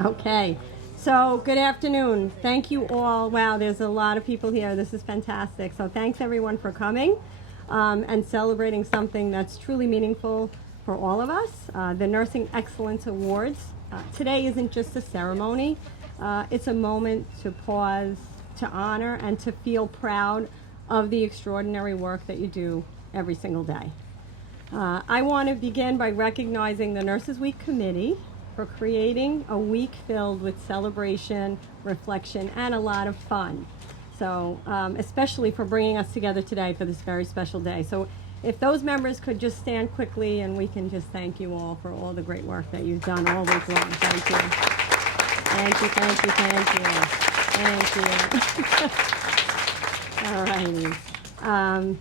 Okay, so good afternoon. Thank you all. Wow, there's a lot of people here. This is fantastic. So thanks everyone for coming and celebrating something that's truly meaningful for all of us. The Nursing Excellence Awards. Today isn't just a ceremony. It's a moment to pause, to honor, and to feel proud of the extraordinary work that you do every single day. I want to begin by recognizing the Nurses Week Committee for creating a week filled with celebration, reflection, and a lot of fun. So, especially for bringing us together today for this very special day. So, if those members could just stand quickly and we can just thank you all for all the great work that you've done all week long. Thank you. Thank you, thank you, thank you. Thank you. All righty.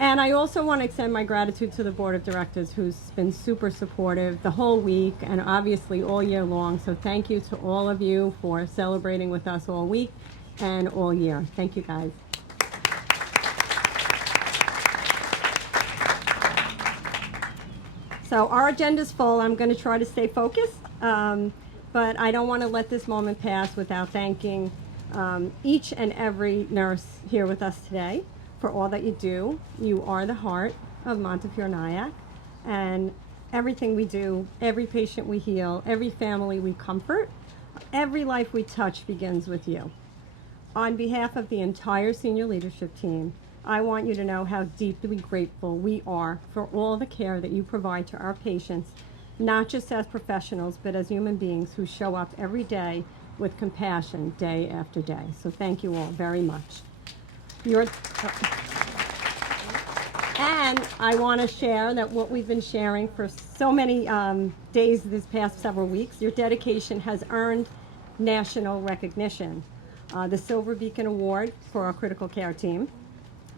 And I also want to extend my gratitude to the Board of Directors, who's been super supportive the whole week and obviously all year long. So thank you to all of you for celebrating with us all week and all year. Thank you, guys. So our agenda's full. I'm going to try to stay focused, but I don't want to let this moment pass without thanking each and every nurse here with us today for all that you do. You are the heart of Montefiore Nyack, and everything we do, every patient we heal, every family we comfort, every life we touch begins with you. On behalf of the entire senior leadership team, I want you to know how deeply grateful we are for all the care that you provide to our patients, not just as professionals, but as human beings who show up every day with compassion day after day. So thank you all very much. And I want to share that what we've been sharing for so many days this past several weeks, your dedication has earned national recognition. The Silver Beacon Award for our critical care team,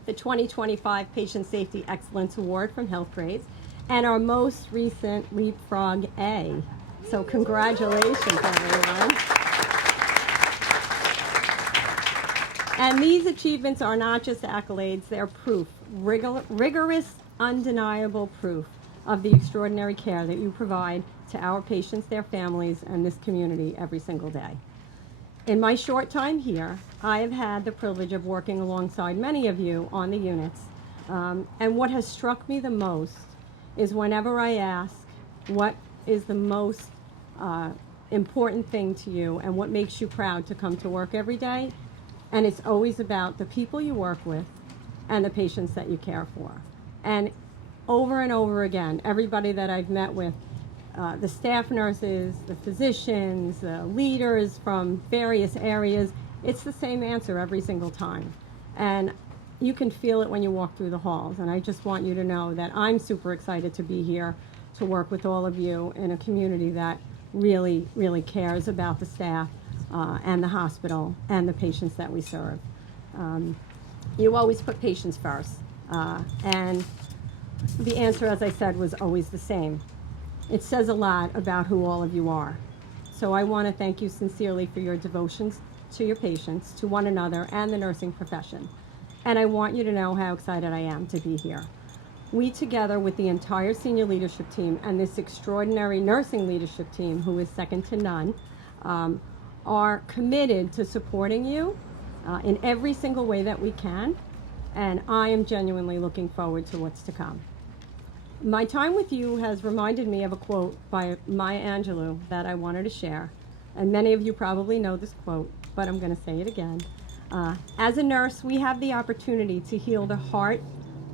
the 2025 Patient Safety Excellence Award from Health Grades, and our most recent Leapfrog A. So congratulations, everyone. And these achievements are not just accolades, they're proof, rigorous, undeniable proof of the extraordinary care that you provide to our patients, their families, and this community every single day. In my short time here, I have had the privilege of working alongside many of you on the units. And what has struck me the most is whenever I ask what is the most important thing to you and what makes you proud to come to work every day, and it's always about the people you work with and the patients that you care for. And over again, everybody that I've met with, the staff nurses, the physicians, the leaders from various areas, it's the same answer every single time. And you can feel it when you walk through the halls. And I just want you to know that I'm super excited to be here to work with all of you in a community that really, really cares about the staff and the hospital and the patients that we serve. You always put patients first. And the answer, as I said, was always the same. It says a lot about who all of you are. So I want to thank you sincerely for your devotions to your patients, to one another, and the nursing profession. And I want you to know how excited I am to be here. We, together with the entire senior leadership team and this extraordinary nursing leadership team, who is second to none, are committed to supporting you in every single way that we can, and I am genuinely looking forward to what's to come. My time with you has reminded me of a quote by Maya Angelou that I wanted to share, and many of you probably know this quote, but I'm going to say it again. As a nurse, we have the opportunity to heal the heart,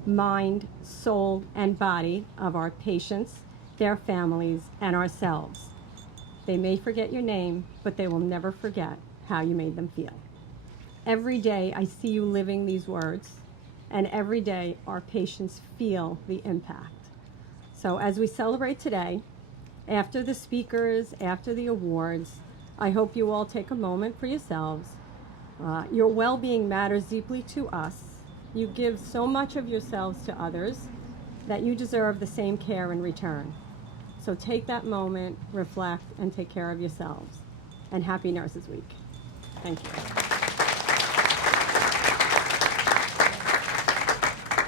mind, soul, and body of our patients, their families, and ourselves. They may forget your name, but they will never forget how you made them feel. Every day I see you living these words, and every day our patients feel the impact. So as we celebrate today, after the speakers, after the awards, I hope you all take a moment for yourselves. Your well-being matters deeply to us. You give so much of yourselves to others that you deserve the same care in return. So take that moment, reflect, and take care of yourselves. And happy Nurses Week. Thank you.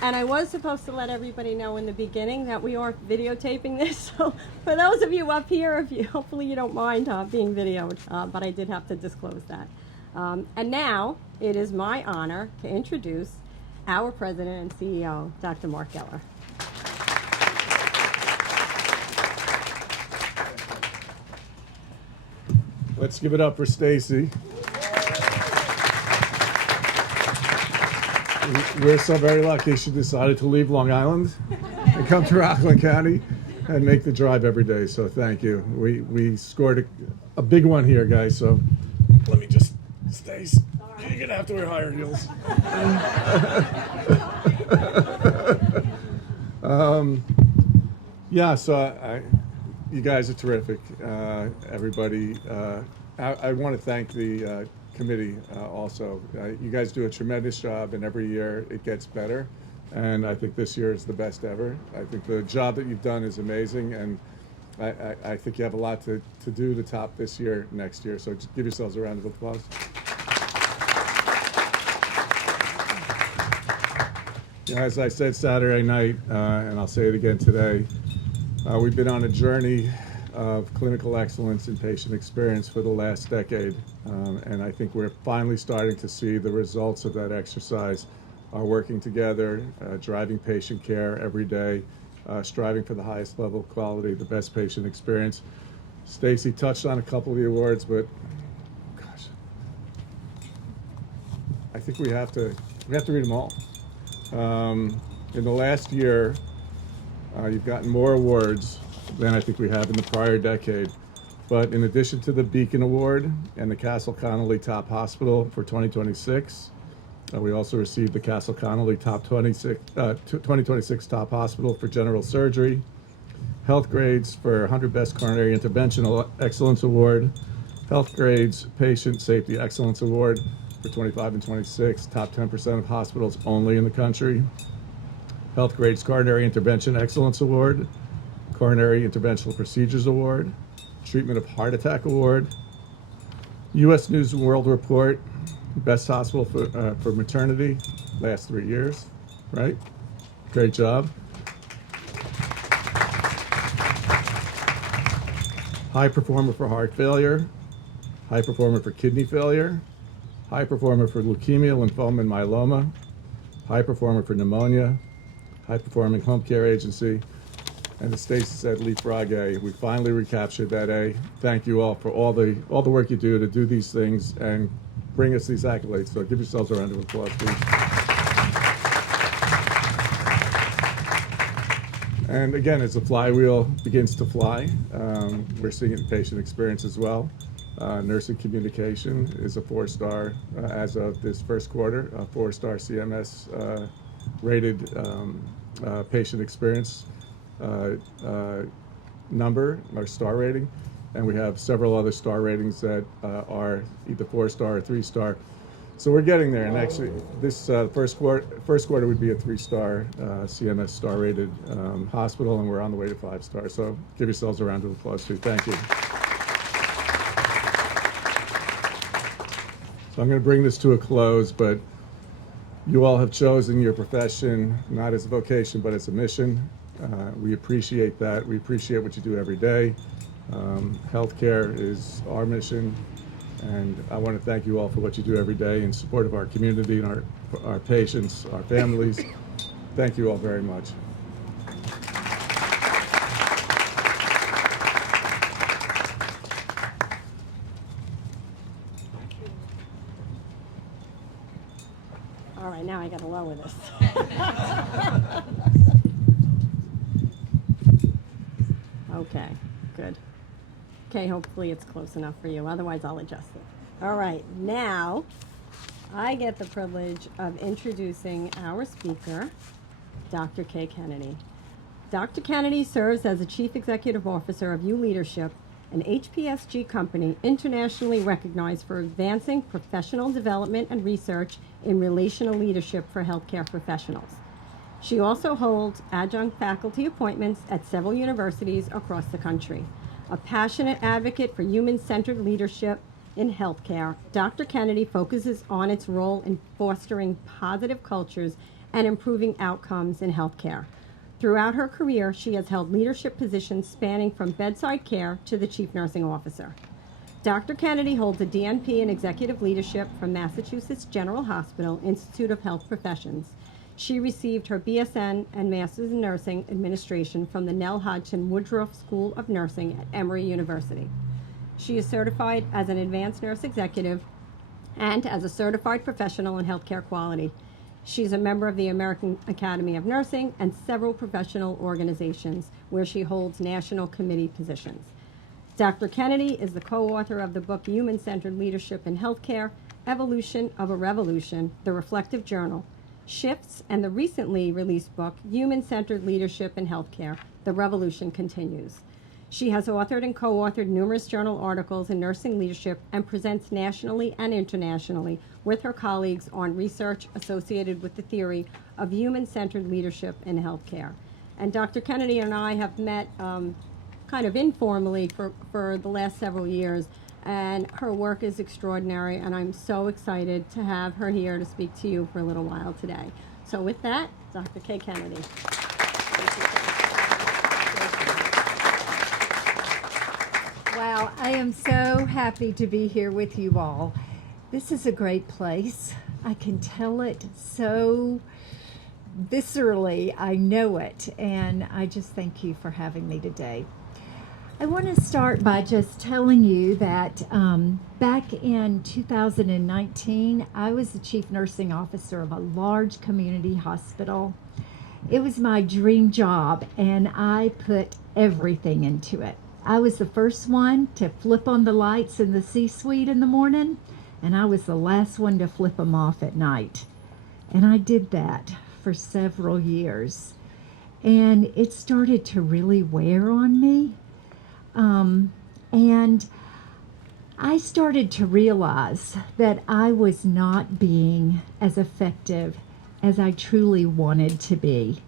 And I was supposed to let everybody know in the beginning that we are videotaping this. So for those of you up here, hopefully you don't mind being videoed, but I did have to disclose that. And now it is my honor to introduce our president and CEO, Dr. Mark Geller. Let's give it up for Stacy. We're so very lucky she decided to leave Long Island and come to Rockland County and make the drive every day. So thank you. We scored a big one here, guys. So let me just, Stace, you're gonna have to wear higher heels. Yeah. So you guys are terrific. Everybody. I want to thank the committee also. You guys do a tremendous job, and every year it gets better. And I think this year is the best ever. I think the job that you've done is amazing, and I think you have a lot to do to top this year, next year. So just give yourselves a round of applause. As I said Saturday night, and I'll say it again today, we've been on a journey of clinical excellence and patient experience for the last decade. And I think we're finally starting to see the results of that exercise, working together, driving patient care every day, striving for the highest level of quality, the best patient experience. Stacy touched on a couple of the awards, but gosh, I think we have to read them all. In the last year, you've gotten more awards than I think we have in the prior decade. But in addition to the Beacon Award and the Castle Connolly Top Hospital for 2026, we also received the Castle Connolly 2026 Top Hospital for General Surgery, Health Grades for 100 Best Coronary Intervention Excellence Award, Health Grades Patient Safety Excellence Award for 25 and 26, top 10% of hospitals only in the country, Health Grades Coronary Intervention Excellence Award, Coronary Interventional Procedures Award, Treatment of Heart Attack Award, U.S. News and World Report, Best Hospital for Maternity, last 3 years, right? Great job. High Performer for Heart Failure, High Performer for Kidney Failure, High Performer for Leukemia, Lymphoma, and Myeloma, High Performer for Pneumonia, High Performing Home Care Agency, and as Stacy said, Leapfrog A. We finally recaptured that A. Thank you all for all the work you do to do these things and bring us these accolades. So give yourselves a round of applause, please. And again, as the flywheel begins to fly, we're seeing it in patient experience as well. Nursing communication is a 4-star as of this first quarter, a 4-star CMS rated patient experience number, our star rating, and we have several other star ratings that are either 4-star or 3-star. So we're getting there, and actually this first quarter would be a 3-star CMS star rated hospital, and we're on the way to 5 stars. So give yourselves a round of applause too. Thank you. So I'm going to bring this to a close, but you all have chosen your profession not as a vocation but as a mission. We appreciate that. We appreciate what you do every day. Healthcare is our mission, and I want to thank you all for what you do every day in support of our community and our patients, our families. Thank you all very much. All right, now I got to lower this. Okay, good. Okay, hopefully it's close enough for you. Otherwise, I'll adjust it. All right, now I get the privilege of introducing our speaker, Dr. Kay Kennedy. Dr. Kennedy serves as the Chief Executive Officer of U Leadership, an HPSG company internationally recognized for advancing professional development and research in relational leadership for healthcare professionals. She also holds adjunct faculty appointments at several universities across the country. A passionate advocate for human-centered leadership in healthcare, Dr. Kennedy focuses on its role in fostering positive cultures and improving outcomes in healthcare. Throughout her career, she has held leadership positions spanning from bedside care to the chief nursing officer. Dr. Kennedy holds a DNP in Executive Leadership from Massachusetts General Hospital Institute of Health Professions. She received her BSN and Master's in Nursing Administration from the Nell Hodgson Woodruff School of Nursing at Emory University. She is certified as an advanced nurse executive and as a certified professional in healthcare quality. She is a member of the American Academy of Nursing and several professional organizations where she holds national committee positions. Dr. Kennedy is the co-author of the book Human-Centered Leadership in Healthcare, Evolution of a Revolution, The Reflective Journal, Shifts, and the recently released book Human-Centered Leadership in Healthcare, The Revolution Continues. She has authored and co-authored numerous journal articles in nursing leadership and presents nationally and internationally with her colleagues on research associated with the theory of human-centered leadership in healthcare. And Dr. Kennedy and I have met kind of informally for the last several years, and her work is extraordinary, and I'm so excited to have her here to speak to you for a little while today. So with that, Dr. Kay Kennedy. Wow, I am so happy to be here with you all. This is a great place. I can tell it so viscerally. I know it, and I just thank you for having me today. I want to start by just telling you that back in 2019, I was the chief nursing officer of a large community hospital. It was my dream job, and I put everything into it. I was the first one to flip on the lights in the C-suite in the morning, and I was the last one to flip them off at night. And I did that for several years. And it started to really wear on me. And I started to realize that I was not being as effective as I truly wanted to be.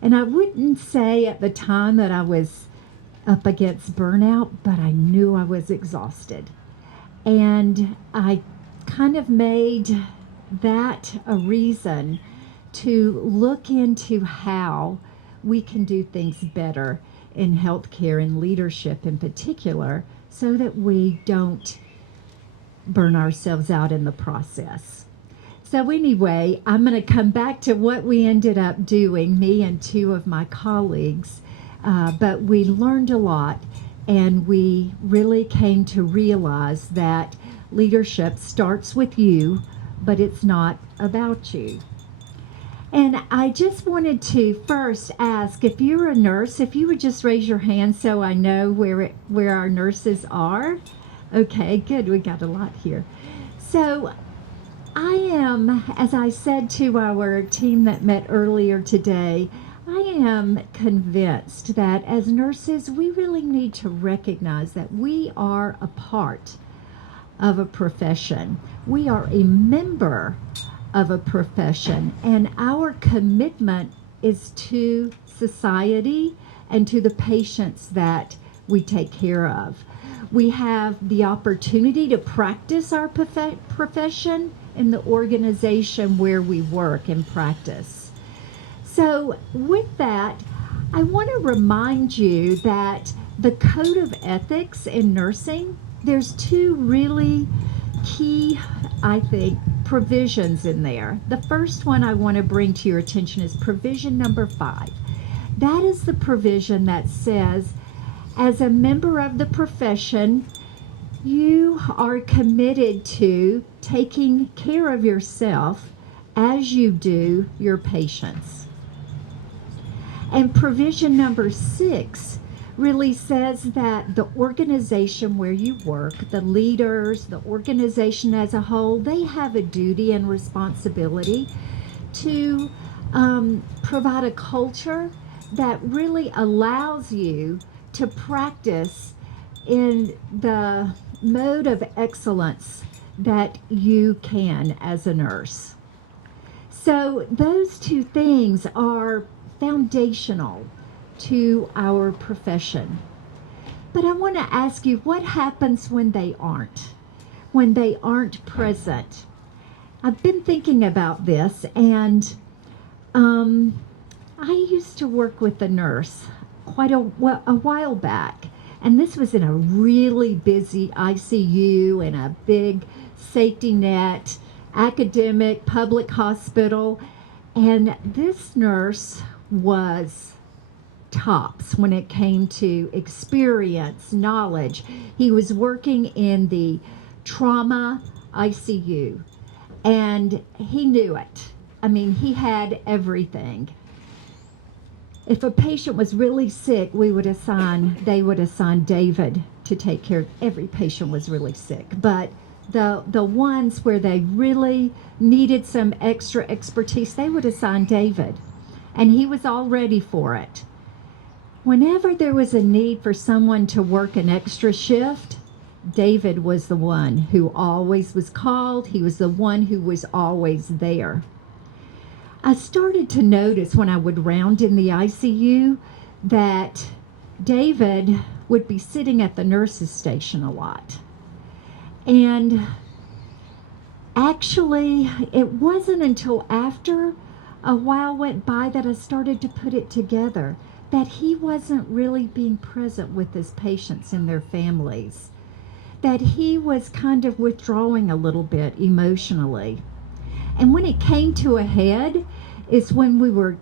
And I wouldn't say at the time that I was up against burnout, but I knew I was exhausted. And I kind of made that a reason to look into how we can do things better in healthcare and leadership in particular, so that we don't burn ourselves out in the process. So anyway, I'm going to come back to what we ended up doing, me and two of my colleagues, but we learned a lot, and we really came to realize that leadership starts with you, but it's not about you. And I just wanted to first ask, if you're a nurse, if you would just raise your hand so I know where our nurses are. Okay, good, we got a lot here. So I am, as I said to our team that met earlier today, I am convinced that as nurses, we really need to recognize that we are a part of a profession. We are a member of a profession, and our commitment is to society and to the patients that we take care of. We have the opportunity to practice our profession in the organization where we work and practice. So with that, I want to remind you that the Code of Ethics in nursing, there's two really key, I think, provisions in there. The first one I want to bring to your attention is provision number 5. That is the provision that says, as a member of the profession, you are committed to taking care of yourself as you do your patients. And provision number 6 really says that the organization where you work, the leaders, the organization as a whole, they have a duty and responsibility to provide a culture that really allows you to practice in the mode of excellence that you can as a nurse. So those two things are foundational to our profession. But I want to ask you, what happens when they aren't present? I've been thinking about this, and I used to work with a nurse quite a while back, and this was in a really busy ICU in a big safety net academic public hospital, and this nurse was tops when it came to experience, knowledge. He was working in the trauma ICU, and he knew it. I mean, he had everything. If a patient was really sick, they would assign David to take care of every patient was really sick. But the ones where they really needed some extra expertise, they would assign David. And he was all ready for it. Whenever there was a need for someone to work an extra shift, David was the one who always was called. He was the one who was always there. I started to notice when I would round in the ICU that David would be sitting at the nurse's station a lot. And actually, it wasn't until after a while went by that I started to put it together that he wasn't really being present with his patients and their families, that he was kind of withdrawing a little bit emotionally. And when it came to a head is when we were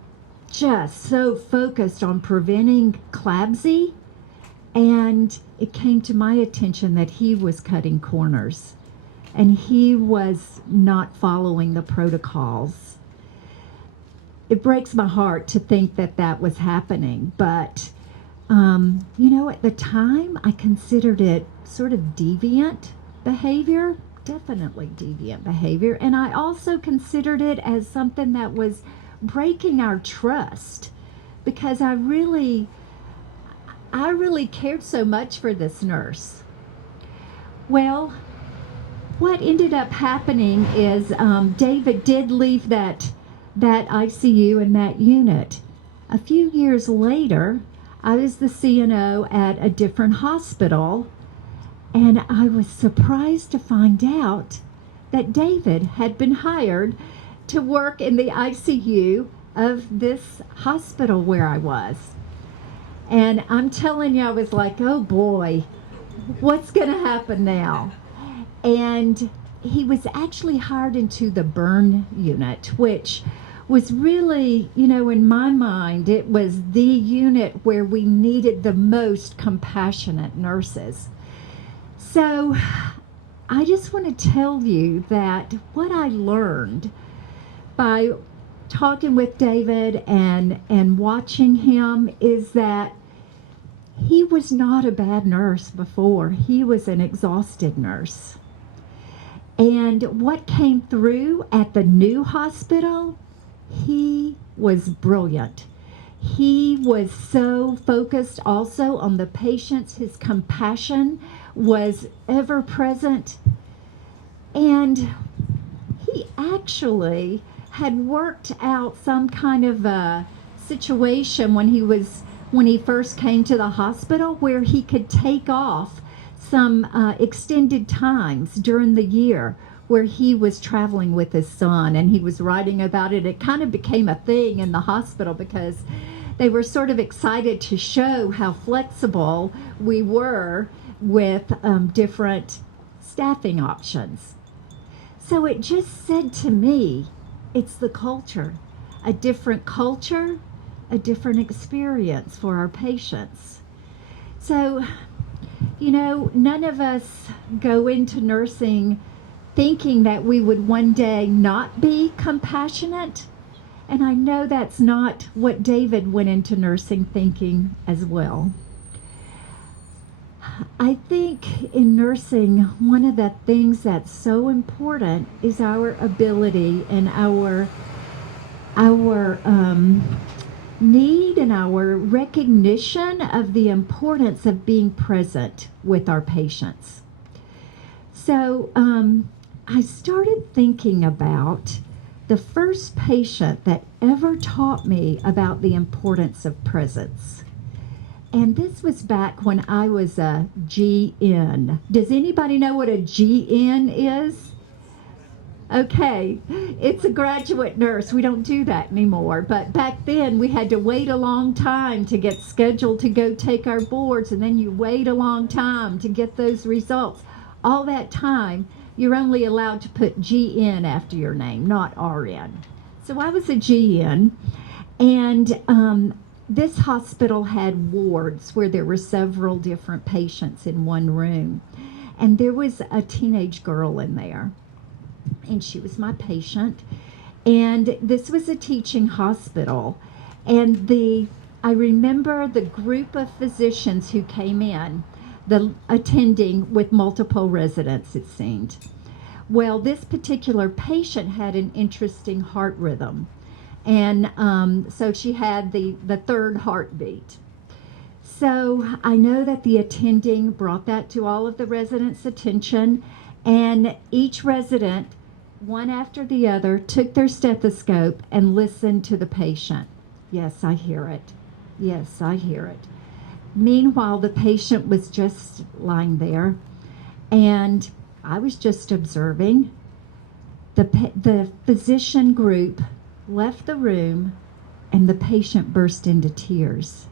just so focused on preventing CLABSI, and it came to my attention that he was cutting corners and he was not following the protocols. It breaks my heart to think that that was happening, but at the time I considered it sort of deviant behavior, definitely deviant behavior, and I also considered it as something that was breaking our trust, because I really cared so much for this nurse. Well, what ended up happening is David did leave that ICU and that unit. A few years later, I was the CNO at a different hospital, and I was surprised to find out that David had been hired to work in the ICU of this hospital where I was. And I'm telling you, I was like, oh boy, what's going to happen now? And he was actually hired into the burn unit, which was really, in my mind, it was the unit where we needed the most compassionate nurses. So I just want to tell you that what I learned by talking with David and watching him is that he was not a bad nurse before. He was an exhausted nurse. And what came through at the new hospital, he was brilliant. He was so focused also on the patients. His compassion was ever present. And he actually had worked out some kind of a situation when he first came to the hospital where he could take off some extended times during the year where he was traveling with his son, and he was writing about it. It kind of became a thing in the hospital because they were sort of excited to show how flexible we were with different staffing options. So it just said to me, it's the culture. A different culture, a different experience for our patients. So, none of us go into nursing thinking that we would one day not be compassionate. And I know that's not what David went into nursing thinking as well. I think in nursing, one of the things that's so important is our ability and our need and our recognition of the importance of being present with our patients. So I started thinking about the first patient that ever taught me about the importance of presence. And this was back when I was a GN. Does anybody know what a GN is? Okay, it's a graduate nurse. We don't do that anymore. But back then, we had to wait a long time to get scheduled to go take our boards, and then you wait a long time to get those results. All that time, you're only allowed to put GN after your name, not RN. So I was a GN, and this hospital had wards where there were several different patients in one room. And there was a teenage girl in there, and she was my patient. And this was a teaching hospital. And I remember the group of physicians who came in, the attending with multiple residents, it seemed. Well, this particular patient had an interesting heart rhythm. And so she had the third heartbeat. So I know that the attending brought that to all of the residents' attention, and each resident, one after the other, took their stethoscope and listened to the patient. Yes, I hear it. Yes, I hear it. Meanwhile, the patient was just lying there, and I was just observing. The physician group left the room, and the patient burst into tears.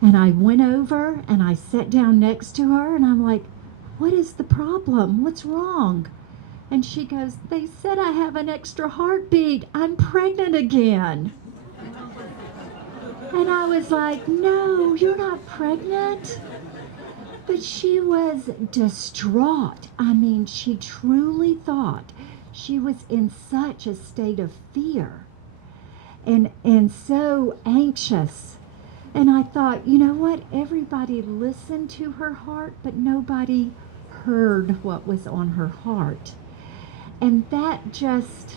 And I went over and I sat down next to her, and I'm like, "What is the problem? What's wrong?" And she goes, "They said I have an extra heartbeat. I'm pregnant again." And I was like, "No, you're not pregnant." But she was distraught. I mean, she truly thought she was in such a state of fear and so anxious. And I thought, you know what? Everybody listened to her heart, but nobody heard what was on her heart. And that just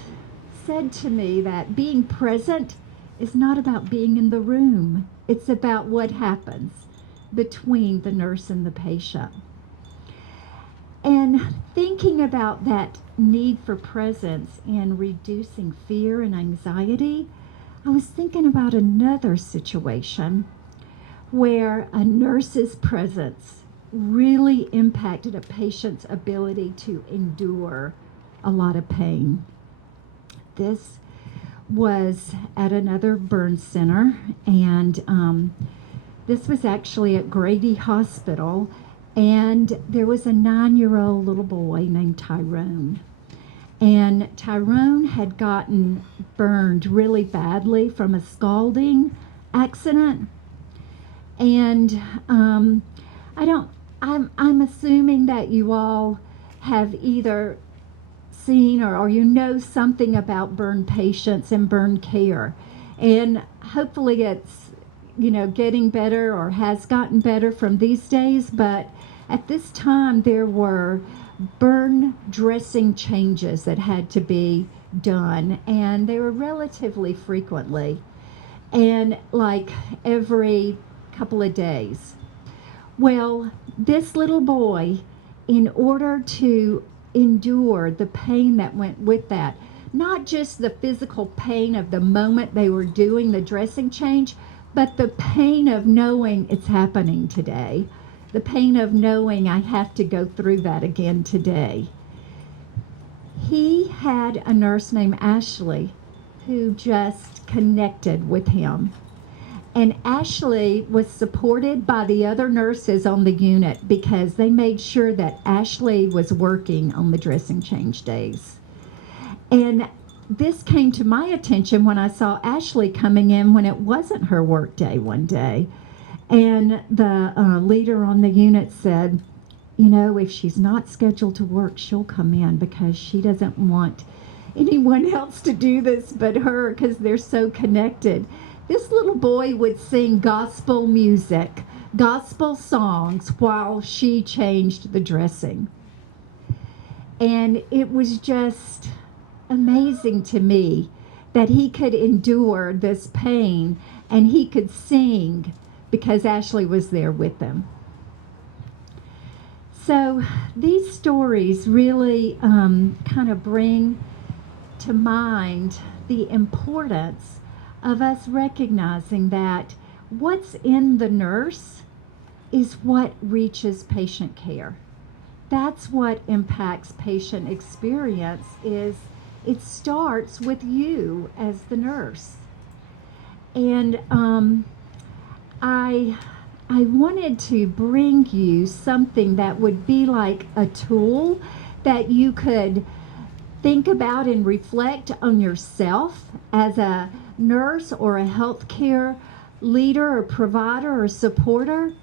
said to me that being present is not about being in the room. It's about what happens between the nurse and the patient. And thinking about that need for presence and reducing fear and anxiety, I was thinking about another situation where a nurse's presence really impacted a patient's ability to endure a lot of pain. This was at another burn center, and this was actually at Grady Hospital, and there was a 9-year-old little boy named Tyrone. And Tyrone had gotten burned really badly from a scalding accident. And I'm assuming that you all have either seen or you know something about burn patients and burn care. And hopefully it's, getting better or has gotten better from these days. But at this time, there were burn dressing changes that had to be done, and they were relatively frequently, and like every couple of days. Well, this little boy, in order to endure the pain that went with that, not just the physical pain of the moment they were doing the dressing change, but the pain of knowing it's happening today. The pain of knowing I have to go through that again today. He had a nurse named Ashley who just connected with him. And Ashley was supported by the other nurses on the unit because they made sure that Ashley was working on the dressing change days. And this came to my attention when I saw Ashley coming in when it wasn't her work day one day. And the leader on the unit said, if she's not scheduled to work, she'll come in because she doesn't want anyone else to do this but her because they're so connected. This little boy would sing gospel music, gospel songs while she changed the dressing. And it was just amazing to me that he could endure this pain and he could sing because Ashley was there with them. So these stories really kind of bring to mind the importance of us recognizing that what's in the nurse is what reaches patient care. that's what impacts patient experience. Is it starts with you as the nurse. And I I wanted to bring you something that would be like a tool that you could think about and reflect on yourself as a nurse or a healthcare leader or provider or supporter.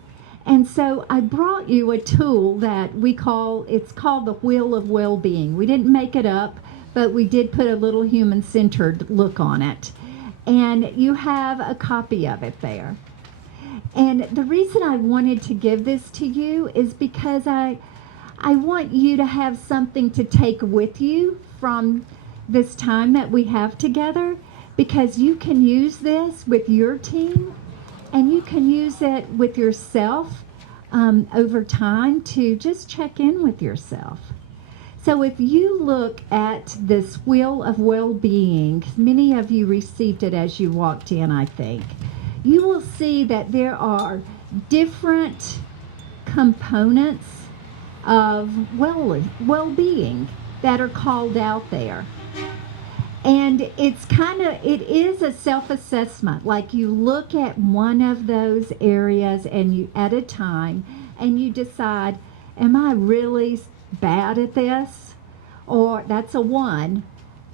And so I brought you a tool that it's called the Wheel of Well-Being. We didn't make it up, but we did put a little human-centered look on it. And you have a copy of it there. And the reason I wanted to give this to you is because I want you to have something to take with you from this time that we have together, because you can use this with your team and you can use it with yourself over time to just check in with yourself. So if you look at this Wheel of Well-Being, many of you received it as you walked in, I think, you will see that there are different components of well-being that are called out there. And it is a self-assessment. Like, you look at one of those areas and you at a time and you decide, am I really bad at this? Or that's a 1.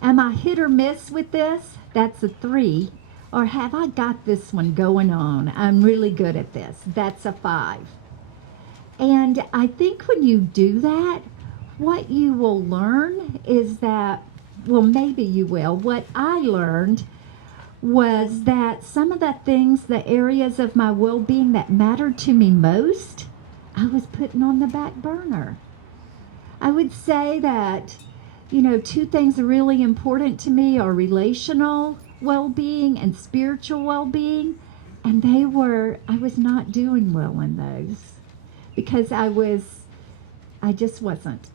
Am I hit or miss with this? That's a 3. Or have I got this one going on? I'm really good at this. That's a 5. And I think when you do that, what you will learn is that, well, maybe you will. What I learned was that some of the things, the areas of my well-being that mattered to me most, I was putting on the back burner. I would say that, 2 things are really important to me are relational well-being and spiritual well-being, and I was not doing well in those because I just wasn't.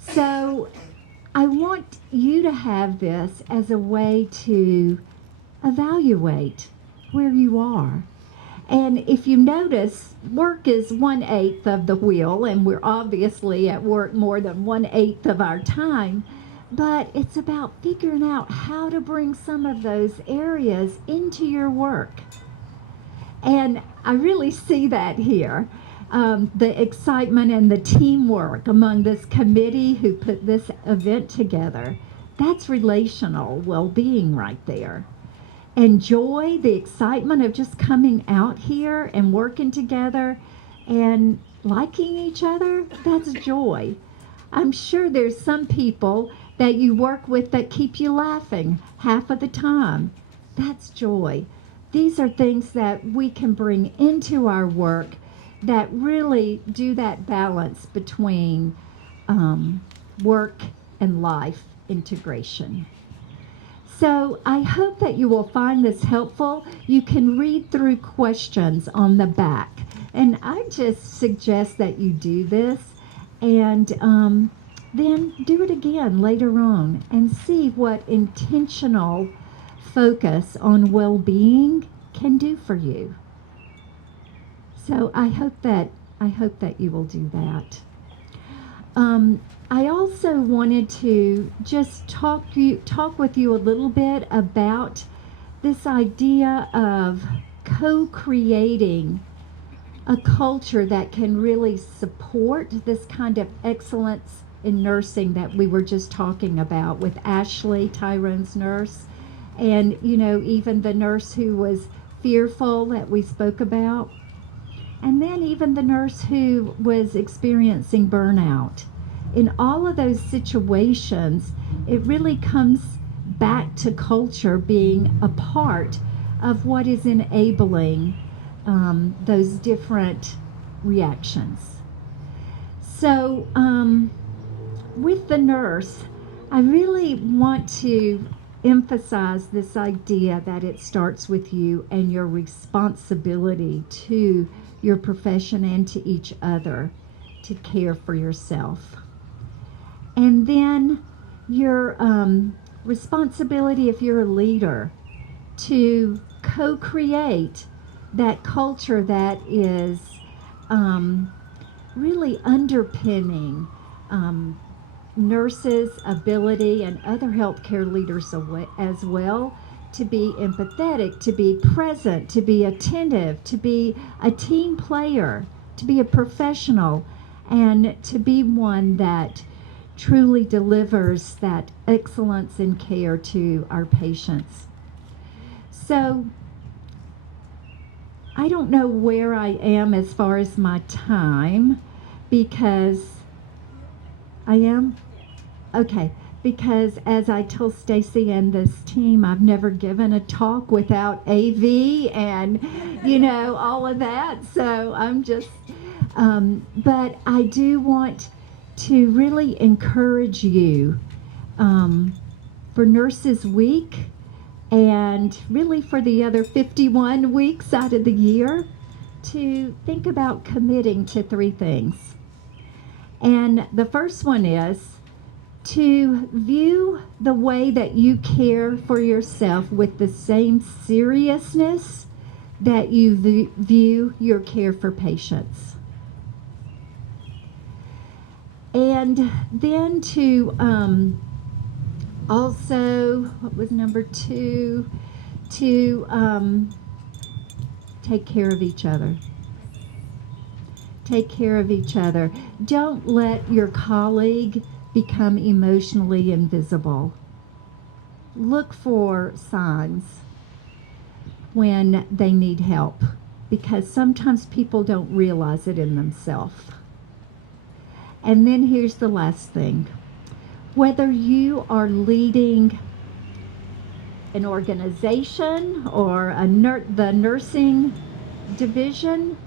So I want you to have this as a way to evaluate where you are. And if you notice, work is 1/8 of the wheel, and we're obviously at work more than 1/8 of our time, but it's about figuring out how to bring some of those areas into your work. And I really see that here. The excitement and the teamwork among this committee who put this event together. That's relational well-being right there. And joy, the excitement of just coming out here and working together and liking each other, that's joy. I'm sure there's some people that you work with that keep you laughing half of the time. That's joy. These are things that we can bring into our work that really do that balance between work and life integration. So I hope that you will find this helpful. You can read through questions on the back. And I just suggest that you do this and then do it again later on and see what intentional focus on well-being can do for you. So I hope that you will do that. I also wanted to just talk with you a little bit about this idea of co-creating a culture that can really support this kind of excellence in nursing that we were just talking about with Ashley, Tyrone's nurse, and even the nurse who was fearful that we spoke about, and then even the nurse who was experiencing burnout. In all of those situations, it really comes back to culture being a part of what is enabling those different reactions. So with the nurse, I really want to emphasize this idea that it starts with you and your responsibility to your profession and to each other to care for yourself. And then your responsibility, if you're a leader, to co-create that culture that is really underpinning nurses' ability and other healthcare leaders as well to be empathetic, to be present, to be attentive, to be a team player, to be a professional, and to be one that truly delivers that excellence in care to our patients. So, I don't know where I am as far as my time because I am? Okay, because as I told Stacy and this team, I've never given a talk without AV and, all of that. So I'm just, but I do want to really encourage you for Nurses Week and really for the other 51 weeks out of the year to think about committing to 3 things. And the first one is to view the way that you care for yourself with the same seriousness that you view your care for patients. And then to also, what was number 2? To take care of each other. Take care of each other. Don't let your colleague become emotionally invisible. Look for signs when they need help because sometimes people don't realize it in themselves. And then here's the last thing. Whether you are leading an organization or the nursing division,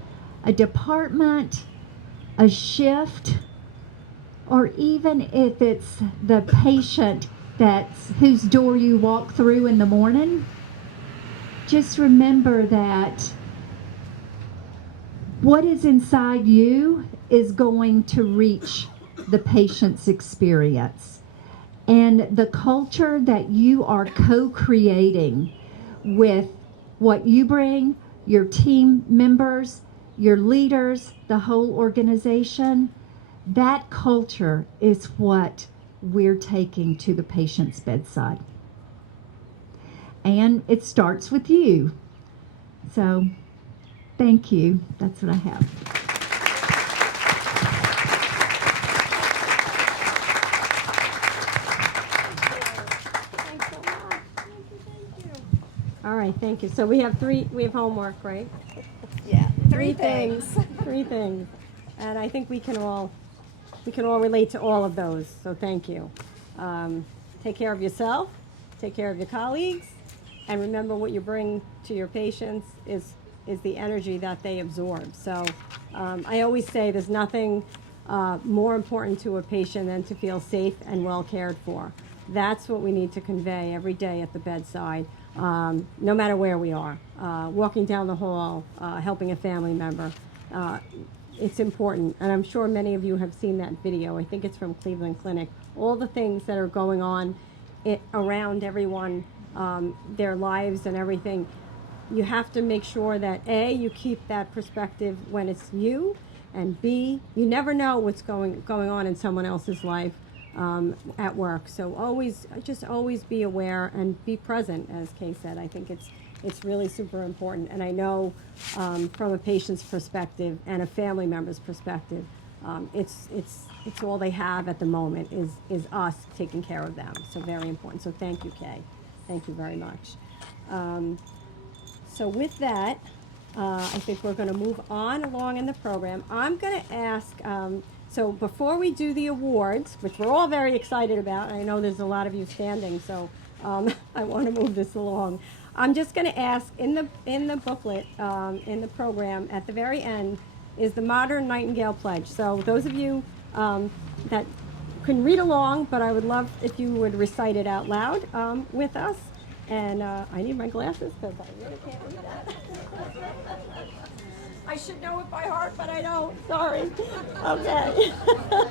a department, a shift, or even if it's the patient whose door you walk through in the morning, just remember that what is inside you is going to reach the patient's experience. And the culture that you are co-creating with what you bring, your team members, your leaders, the whole organization, that culture is what we're taking to the patient's bedside. And it starts with you. So, thank you. That's what I have. Thanks so much. Thank you. All right, thank you. So we have homework, right? Yeah, Three things. And I think we can all relate to all of those. So thank you. Take care of yourself, take care of your colleagues, and remember what you bring to your patients is the energy that they absorb. So I always say there's nothing more important to a patient than to feel safe and well cared for. That's what we need to convey every day at the bedside, no matter where we are. Walking down the hall, helping a family member. It's important, and I'm sure many of you have seen that video. I think it's from Cleveland Clinic. All the things that are going on around everyone, their lives and everything. You have to make sure that A, you keep that perspective when it's you, and B, you never know what's going on in someone else's life at work. So always be aware and be present, as Kay said. I think it's really super important. And I know from a patient's perspective and a family member's perspective, it's all they have at the moment is us taking care of them. So very important. So thank you, Kay. Thank you very much. So with that, I think we're going to move on along in the program. I'm going to ask, so before we do the awards, which we're all very excited about, and I know there's a lot of you standing, so I want to move this along. I'm just going to ask, in the booklet, in the program, at the very end, is the Modern Nightingale Pledge. So those of you that can read along, but I would love if you would recite it out loud with us. And I need my glasses because I really can't read that. I should know it by heart, but I don't. Sorry. Okay.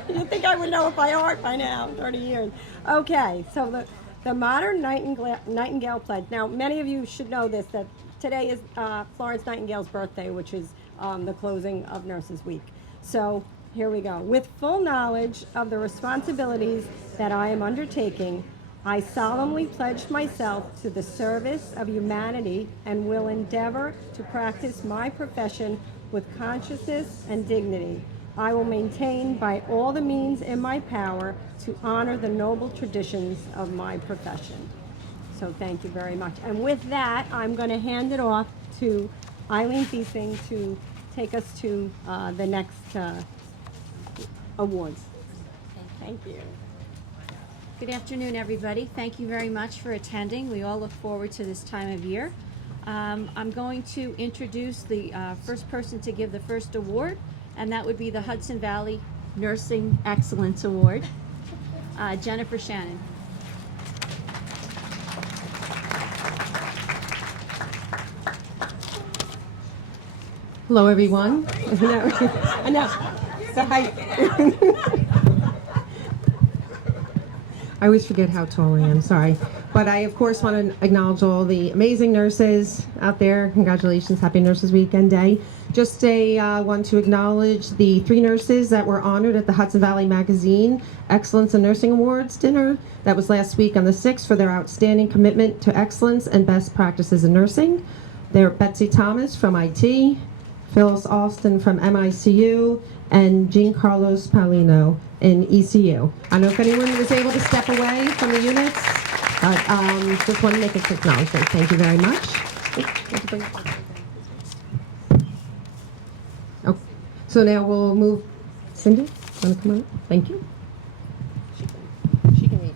You'd think I would know it by heart by now, 30 years. Okay, so the Modern Nightingale Pledge. Now, many of you should know this, that today is Florence Nightingale's birthday, which is the closing of Nurses Week. So Here we go. With full knowledge of the responsibilities that I am undertaking, I solemnly pledge myself to the service of humanity and will endeavor to practice my profession with consciousness and dignity. I will maintain by all the means in my power to honor the noble traditions of my profession. So thank you very much. And with that, I'm going to hand it off to Eileen Thiesing to take us to the next awards. Thank you. Good afternoon, everybody. Thank you very much for attending. We all look forward to this time of year. I'm going to introduce the first person to give the first award, and that would be the Hudson Valley Nursing Excellence Award, Jennifer Shannon. Hello, everyone. Enough. So hi. I always forget how tall I am, sorry. But I, of course, want to acknowledge all the amazing nurses out there. Congratulations, Happy Nurses Weekend Day. Just want to acknowledge the 3 nurses that were honored at the Hudson Valley Magazine Excellence in Nursing Awards dinner. That was last week on the 6th for their outstanding commitment to excellence and best practices in nursing. They're Betsy Thomas from IT, Phyllis Alston from MICU, and Jean Carlos Paulino in ECU. I don't know if anyone was able to step away from the units, but just want to make a quick acknowledgement. Thank you very much. Oh, so now we'll move. Cindy, want to come on? Thank you. She can reach.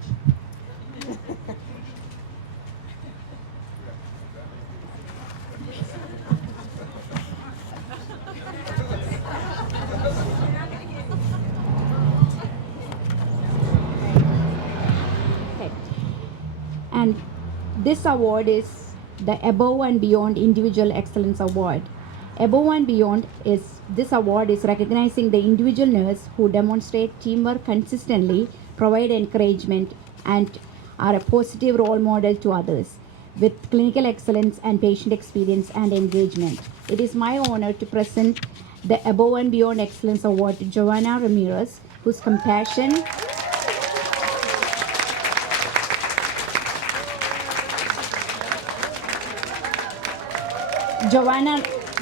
And this award is the Above and Beyond Individual Excellence Award. Above and Beyond is this award is recognizing the individual nurse who demonstrate teamwork consistently, provide encouragement, and are a positive role model to others with clinical excellence and patient experience and engagement. It is my honor to present the Above and Beyond Excellence Award to Joanna Ramirez, whose compassion,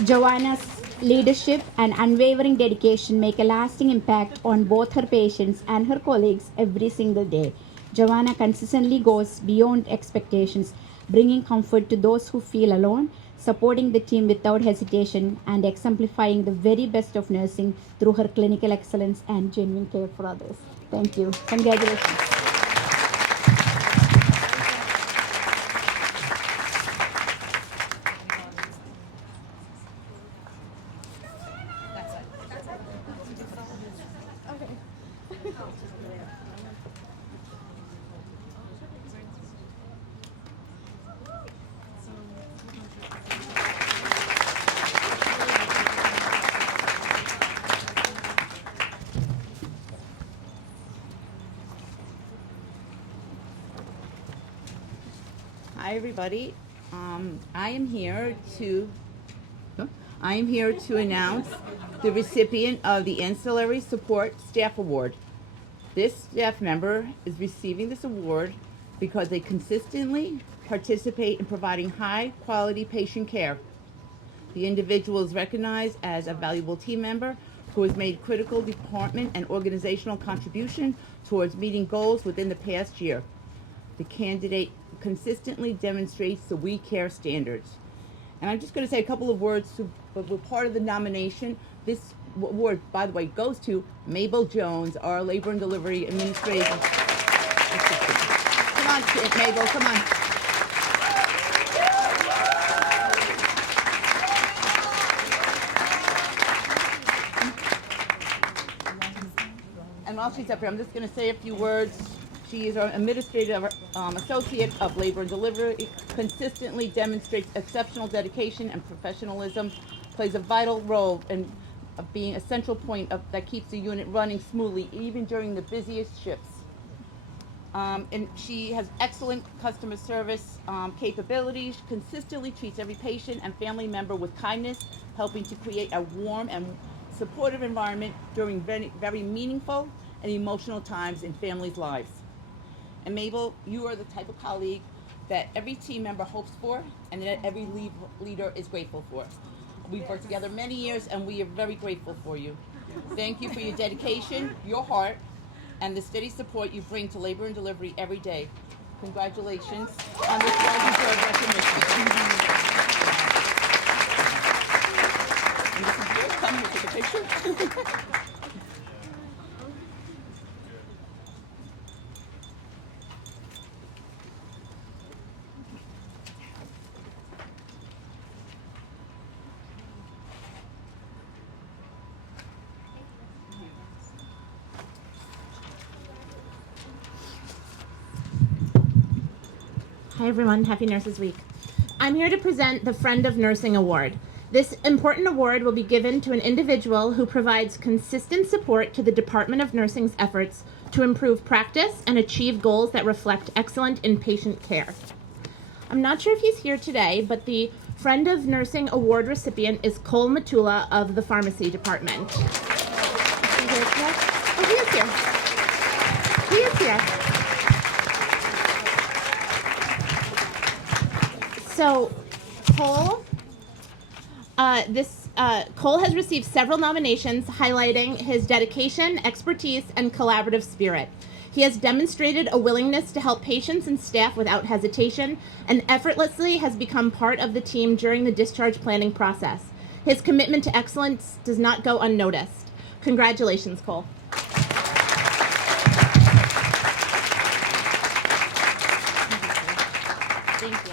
Joanna's leadership and unwavering dedication make a lasting impact on both her patients and her colleagues every single day. Joanna consistently goes beyond expectations, bringing comfort to those who feel alone, supporting the team without hesitation, and exemplifying the very best of nursing through her clinical excellence and genuine care for others. Thank you. Congratulations. Hi, everybody. I am here to announce the recipient of the Ancillary Support Staff Award. This staff member is receiving this award because they consistently participate in providing high-quality patient care. The individual is recognized as a valuable team member who has made critical department and organizational contribution towards meeting goals within the past year. The candidate consistently demonstrates the We Care standards. And I'm just going to say a couple of words but we're part of the nomination. This award, by the way, goes to Mabel Jones, our labor and delivery administrator. Come on, Mabel, come on. And while she's up here, I'm just going to say a few words. She is our administrative associate of labor and delivery, consistently demonstrates exceptional dedication and professionalism, plays a vital role in being a central point that keeps the unit running smoothly, even during the busiest shifts. And she has excellent customer service capabilities, consistently treats every patient and family member with kindness, helping to create a warm and supportive environment during very meaningful and emotional times in families' lives. And Mabel, you are the type of colleague that every team member hopes for and that every leader is grateful for. We've worked together many years and we are very grateful for you. Thank you for your dedication, your heart, and the steady support you bring to labor and delivery every day. Congratulations on this well-deserved recognition. And this is yours. Come, we'll take a picture. Hi everyone, happy Nurses Week. I'm here to present the Friend of Nursing Award. This important award will be given to an individual who provides consistent support to the Department of Nursing's efforts to improve practice and achieve goals that reflect excellent inpatient care. I'm not sure if he's here today, but the Friend of Nursing Award recipient is Cole Matula of the Pharmacy Department. Is he here today? Oh, he is here. He is here. So, Cole, Cole has received several nominations highlighting his dedication, expertise, and collaborative spirit. He has demonstrated a willingness to help patients and staff without hesitation and effortlessly has become part of the team during the discharge planning process. His commitment to excellence does not go unnoticed. Congratulations, Cole. Thank you.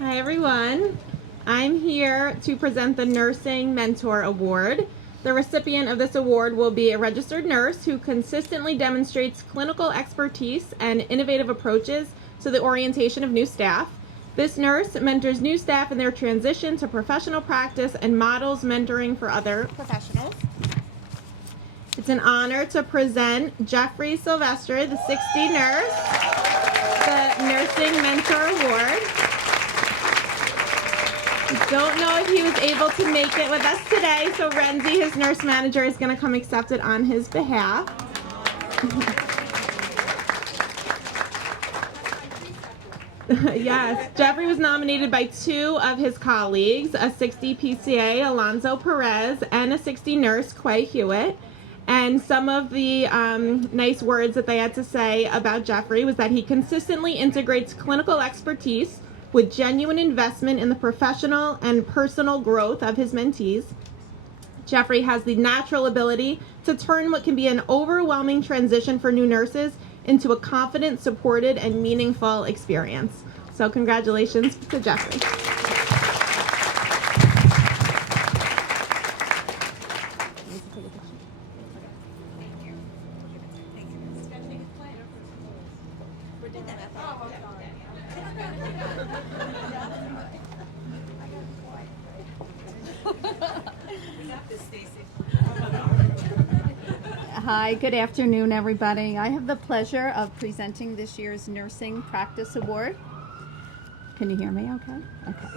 Hi everyone. I'm here to present the Nursing Mentor Award. The recipient of this award will be a registered nurse who consistently demonstrates clinical expertise and innovative approaches to the orientation of new staff. This nurse mentors new staff in their transition to professional practice and models mentoring for other professionals. It's an honor to present Jeffrey Sylvester, the 60 nurse, the Nursing Mentor Award. Don't know if he was able to make it with us today, so Renzi, his nurse manager, is going to come accept it on his behalf. Yes, Jeffrey was nominated by two of his colleagues, a 60 PCA, Alonzo Perez, and a 60 nurse, Quay Hewitt. And some of the nice words that they had to say about Jeffrey was that he consistently integrates clinical expertise with genuine investment in the professional and personal growth of his mentees. Jeffrey has the natural ability to turn what can be an overwhelming transition for new nurses into a confident, supported, and meaningful experience. So congratulations to Jeffrey. Hi, good afternoon, everybody. I have the pleasure of presenting this year's Nursing Practice Award. Can you hear me okay? Okay.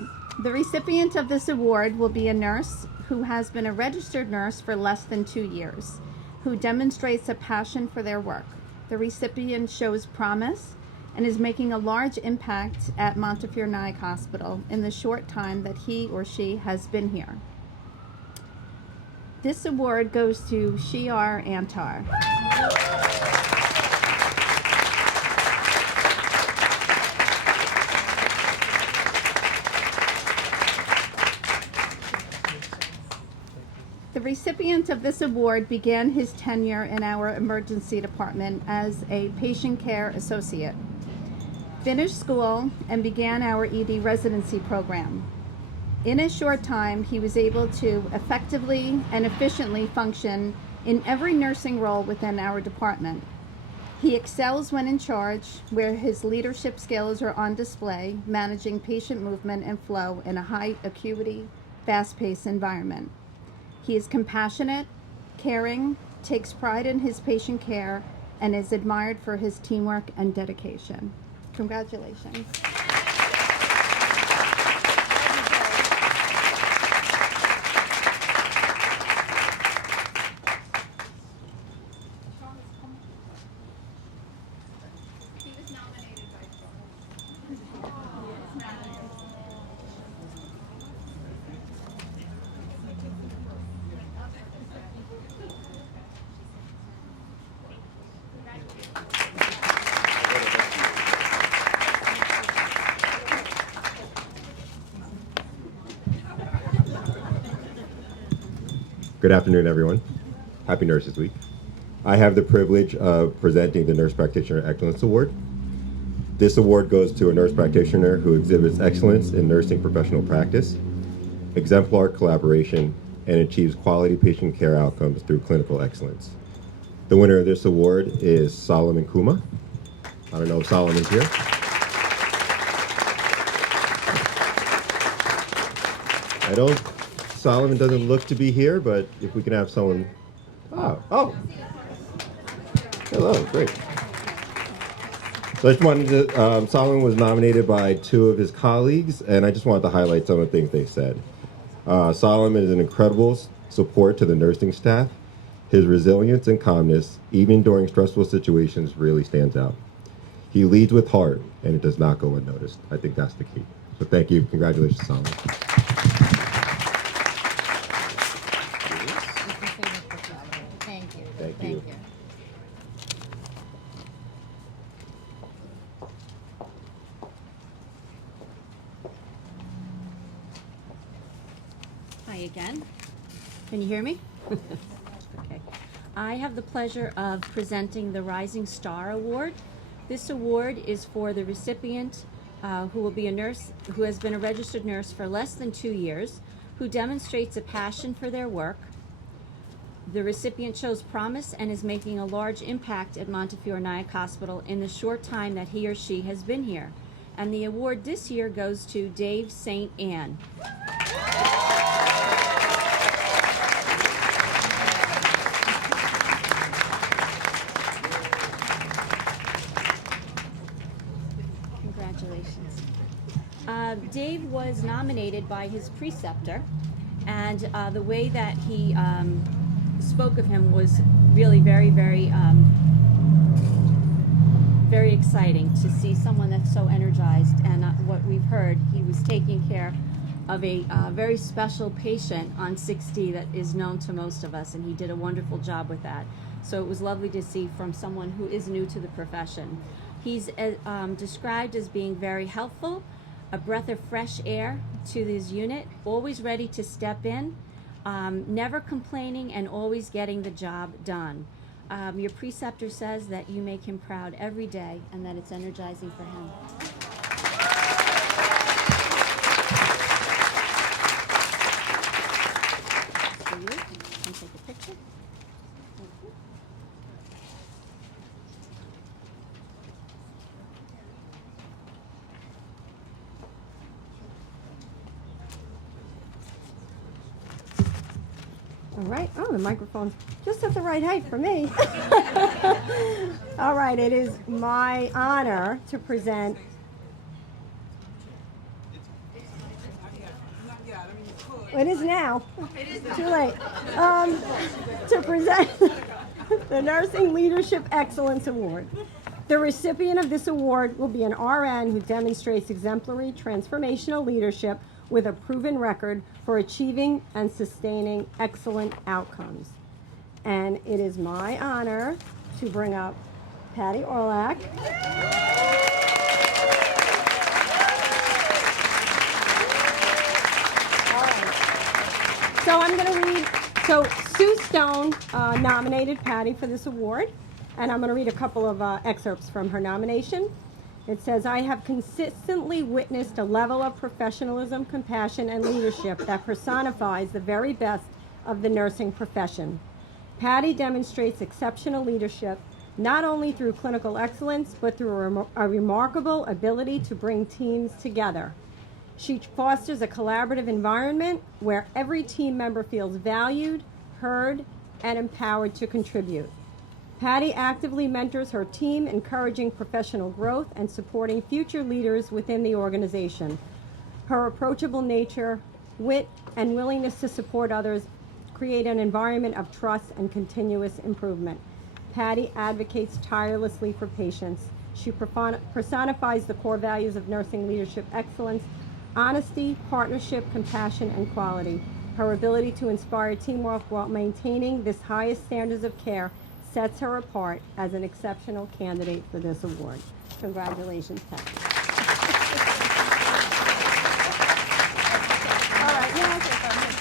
The recipient of this award will be a nurse who has been a registered nurse for less than 2 years, who demonstrates a passion for their work. The recipient shows promise and is making a large impact at Montefiore Nyack Hospital in the short time that he or she has been here. This award goes to Shiar Antar. The recipient of this award began his tenure in our emergency department as a patient care associate, finished school, and began our ED residency program. In a short time, he was able to effectively and efficiently function in every nursing role within our department. He excels when in charge, where his leadership skills are on display, managing patient movement and flow in a high acuity, fast-paced environment. He is compassionate, caring, takes pride in his patient care, and is admired for his teamwork and dedication. Congratulations. Good afternoon, everyone. Happy Nurses Week. I have the privilege of presenting the Nurse Practitioner Excellence Award. This award goes to a nurse practitioner who exhibits excellence in nursing professional practice, exemplar collaboration, and achieves quality patient care outcomes through clinical excellence. The winner of this award is Solomon Kuma. I don't know if Solomon's here. Solomon doesn't look to be here, but if we can have someone. Oh. Hello, great. So I just wanted to, Solomon was nominated by two of his colleagues, and I just wanted to highlight some of the things they said. Solomon is an incredible support to the nursing staff. His resilience and calmness, even during stressful situations, really stands out. He leads with heart, and it does not go unnoticed. I think that's the key. So thank you. Congratulations, Solomon. Thank you. Hi again. Can you hear me? Okay. I have the pleasure of presenting the Rising Star Award. This award is for the recipient who will be a nurse who has been a registered nurse for less than 2 years, who demonstrates a passion for their work. The recipient shows promise and is making a large impact at Montefiore Nyack Hospital in the short time that he or she has been here. And the award this year goes to Dave St. Anne. Congratulations. Dave was nominated by his preceptor, and the way that he spoke of him was really very, very, very exciting to see someone that's so energized. And what we've heard, he was taking care of a very special patient on 6D that is known to most of us, and he did a wonderful job with that. So it was lovely to see from someone who is new to the profession. He's described as being very helpful, a breath of fresh air to his unit, always ready to step in, never complaining, and always getting the job done. Your preceptor says that you make him proud every day and that it's energizing for him. For you, can take a picture. All right. Oh, the microphone's just at the right height for me. All right. It is my honor to present. It is now. Too late. To present the Nursing Leadership Excellence Award. The recipient of this award will be an RN who demonstrates exemplary transformational leadership with a proven record for achieving and sustaining excellent outcomes. And it is my honor to bring up Patty Orlak. So I'm going to read, so Sue Stone nominated Patty for this award, and I'm going to read a couple of excerpts from her nomination. It says, I have consistently witnessed a level of professionalism, compassion, and leadership that personifies the very best of the nursing profession. Patty demonstrates exceptional leadership, not only through clinical excellence, but through a remarkable ability to bring teams together. She fosters a collaborative environment where every team member feels valued, heard, and empowered to contribute. Patty actively mentors her team, encouraging professional growth and supporting future leaders within the organization. Her approachable nature, wit, and willingness to support others create an environment of trust and continuous improvement. Patty advocates tirelessly for patients. She personifies the core values of nursing leadership excellence: honesty, partnership, compassion, and quality. Her ability to inspire teamwork while maintaining this highest standards of care sets her apart as an exceptional candidate for this award. Congratulations, Patty. All right, now somebody.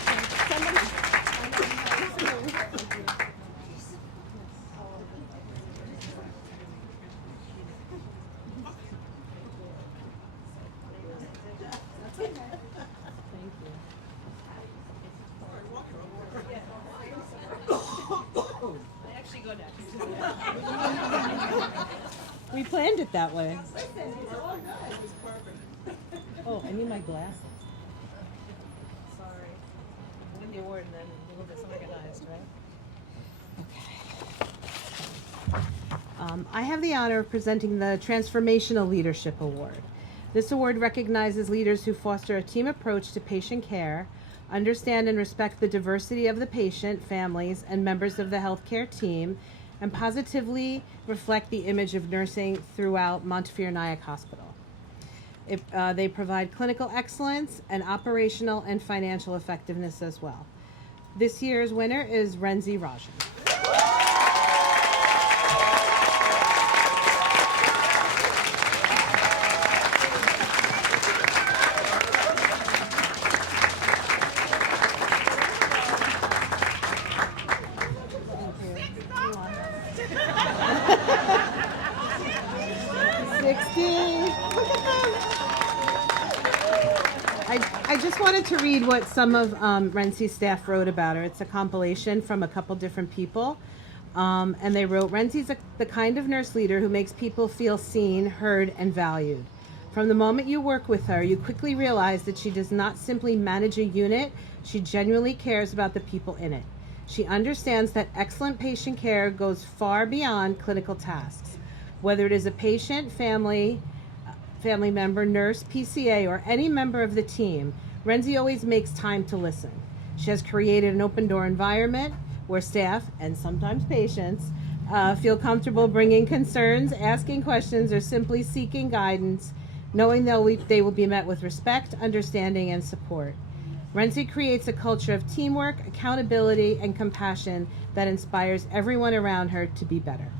We planned it that way. Oh, I need my glasses. Sorry. Win the award and then a little disorganized, right? I have the honor of presenting the Transformational Leadership Award. This award recognizes leaders who foster a team approach to patient care, understand and respect the diversity of the patient, families, and members of the healthcare team, and positively reflect the image of nursing throughout Montefiore Nyack Hospital. They provide clinical excellence and operational and financial effectiveness as well. This year's winner is Renzi Rajan. I just wanted to read what some of Renzi's staff wrote about her. It's a compilation from a couple different people. And they wrote, Renzi's the kind of nurse leader who makes people feel seen, heard, and valued. From the moment you work with her, you quickly realize that she does not simply manage a unit, she genuinely cares about the people in it. She understands that excellent patient care goes far beyond clinical tasks. Whether it is a patient, family member, nurse, PCA, or any member of the team, Renzi always makes time to listen. She has created an open door environment where staff, and sometimes patients, feel comfortable bringing concerns, asking questions, or simply seeking guidance, knowing they will be met with respect, understanding, and support. Renzi creates a culture of teamwork, accountability, and compassion that inspires everyone around her to be better.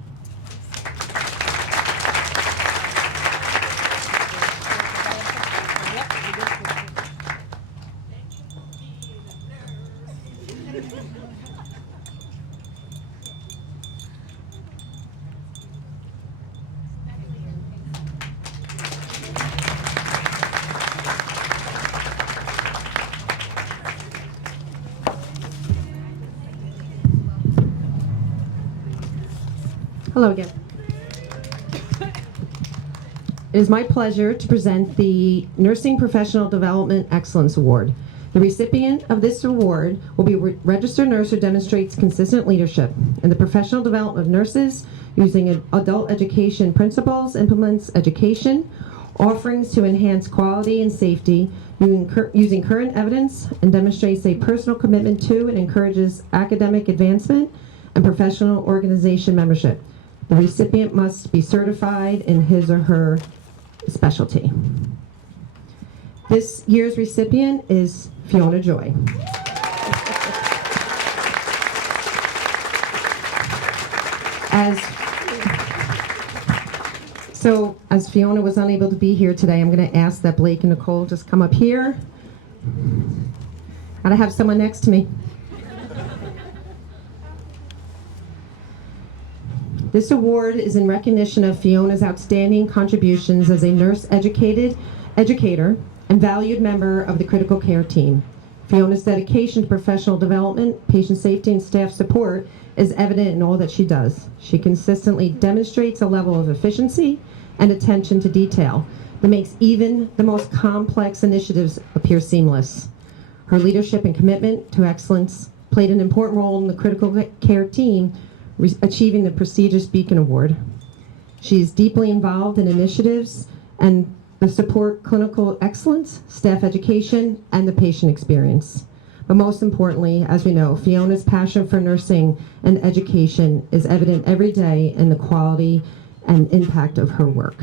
Hello again. It is my pleasure to present the Nursing Professional Development Excellence Award. The recipient of this award will be a registered nurse who demonstrates consistent leadership in the professional development of nurses, using adult education principles, implements education offerings to enhance quality and safety, using current evidence, and demonstrates a personal commitment to and encourages academic advancement and professional organization membership. The recipient must be certified in his or her specialty. This year's recipient is Fiona Joy. As Fiona was unable to be here today, I'm going to ask that Blake and Nicole just come up here. Gotta have someone next to me. This award is in recognition of Fiona's outstanding contributions as a nurse educator and valued member of the critical care team. Fiona's dedication to professional development, patient safety, and staff support is evident in all that she does. She consistently demonstrates a level of efficiency and attention to detail. that makes even the most complex initiatives appear seamless. Her leadership and commitment to excellence played an important role in the critical care team achieving the prestigious Beacon Award. She is deeply involved in initiatives and the support clinical excellence, staff education, and the patient experience. But most importantly, as we know, Fiona's passion for nursing and education is evident every day in the quality and impact of her work.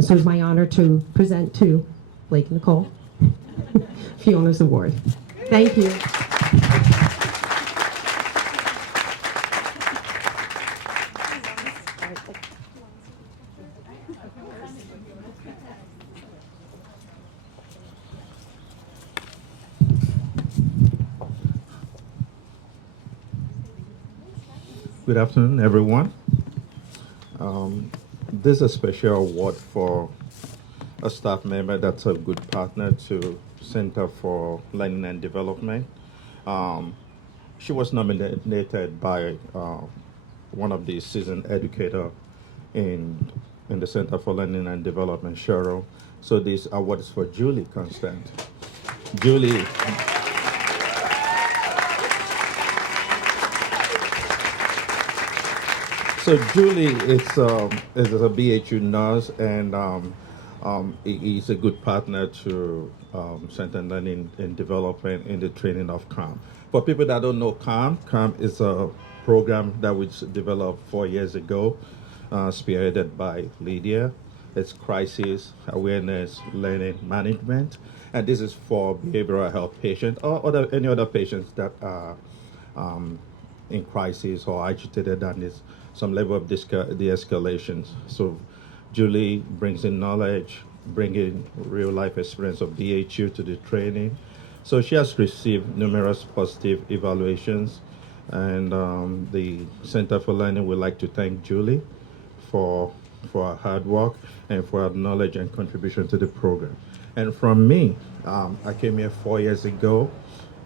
So it's my honor to present to Blake and Nicole Fiona's Award. Thank you. Good afternoon, everyone. This is a special award for a staff member that's a good partner to Center for Learning and Development. She was nominated by one of the seasoned educator in the Center for Learning and Development, Cheryl. So this award is for Julie Constant. Julie. So Julie is a BHU nurse, and is a good partner to Center Learning and Development in the training of CALM. For people that don't know CALM is a program that was developed 4 years ago, spearheaded by Lydia. It's crisis awareness, learning management, and this is for behavioral health patients or any other patients that are in crisis or agitated and is some level of de-escalation. So Julie brings in knowledge, bringing real life experience of BHU to the training. So she has received numerous positive evaluations, and the Center for Learning would like to thank Julie for her hard work and for her knowledge and contribution to the program. And from me, I came here 4 years ago,